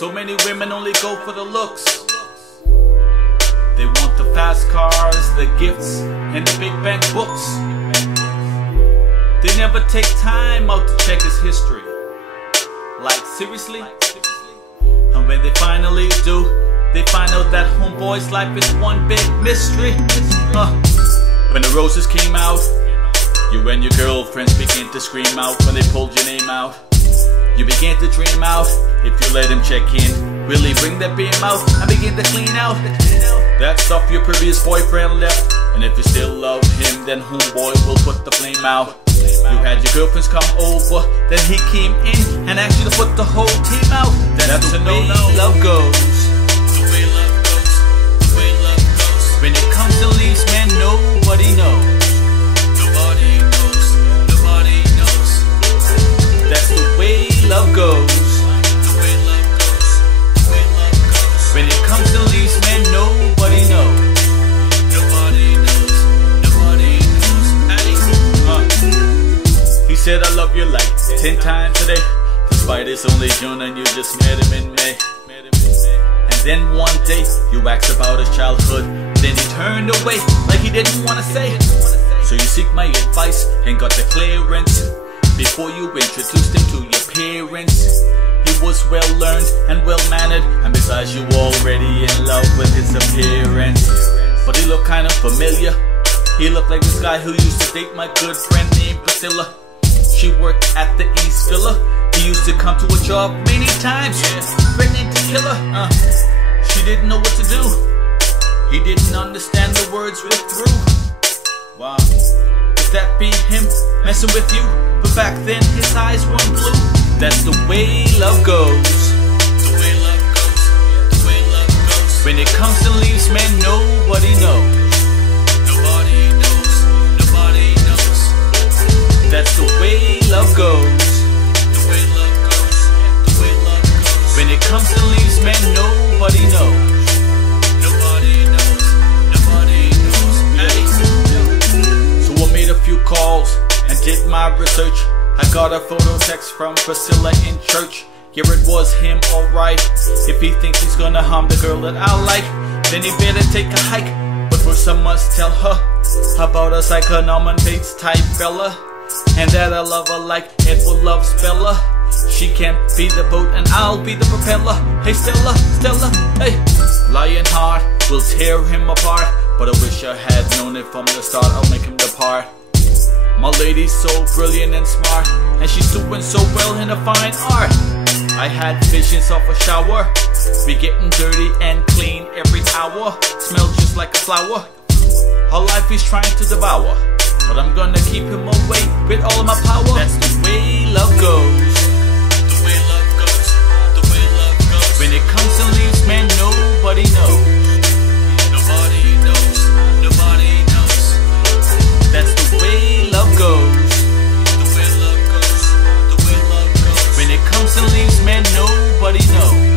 So many women only go for the looks. They want the fast cars, the gifts, and the big bank books. They never take time out to check his history. Like, seriously? And when they finally do, they find out that homeboy's life is one big mystery. When the roses came out, you and your girlfriends began to scream out when they pulled your name out. You began to dream out if you let him check in. Really bring that beam out and begin to clean out that stuff your previous boyfriend left. And if you still love him, then homeboy will put the flame out. You had your girlfriends come over, then he came in and asked you to put the whole team out. That's the way love goes. The way love goes. The way love goes. When it comes to leaves, man, nobody knows. Nobody knows. Nobody knows. That's the way love goes. The way love goes. The way love goes. When it comes to leaves, man, nobody knows. Nobody knows. Nobody knows. He said I love you like 10 times a day. Despite it's only June and you just met him in May. And then one day you asked about his childhood. Then he turned away like he didn't want to say. So you seek my advice and got the clearance before you introduced him to your parents. He was well learned and well mannered, and besides you already in love with his appearance. But he looked kind of familiar. He looked like this guy who used to date my good friend named Priscilla. She worked at the East Villa. He used to come to a job many times, threatening to kill her. She didn't know what to do. He didn't understand the words we're through. Wow, could that be him messing with you? But back then his eyes weren't blue. That's the way love goes. The way love goes. The way love goes. When it comes to leaves, man, nobody knows. Nobody knows. Nobody knows. That's the way love goes. The way love goes. The way love goes. When it comes to leaves, man, nobody knows. Nobody knows. Nobody knows. So I made a few calls and did my research. I got a photo text from Priscilla in church. Here it was him, alright. If he thinks he's gonna harm the girl that I like, then he better take a hike. But first I must tell her about a Psychonorman Bates type fella, and that I love her like Edward loves Bella. She can be the boat and I'll be the propeller. Hey Stella, Stella, hey. Lionheart will tear him apart, but I wish I had known it from the start. I'll make him depart. My lady's so brilliant and smart, and she's doing so well in a fine art. I had visions of a shower, we getting dirty and clean every hour. Smells just like a flower. Her life he's trying to devour, but I'm gonna keep him away with all of my power. That's the way love goes. The way love goes. The way love goes. When it comes to leaves, man, nobody knows. Nobody knows. Nobody knows. That's the way love goes. The way love goes. The way love goes. When it comes to leaves, man, nobody knows.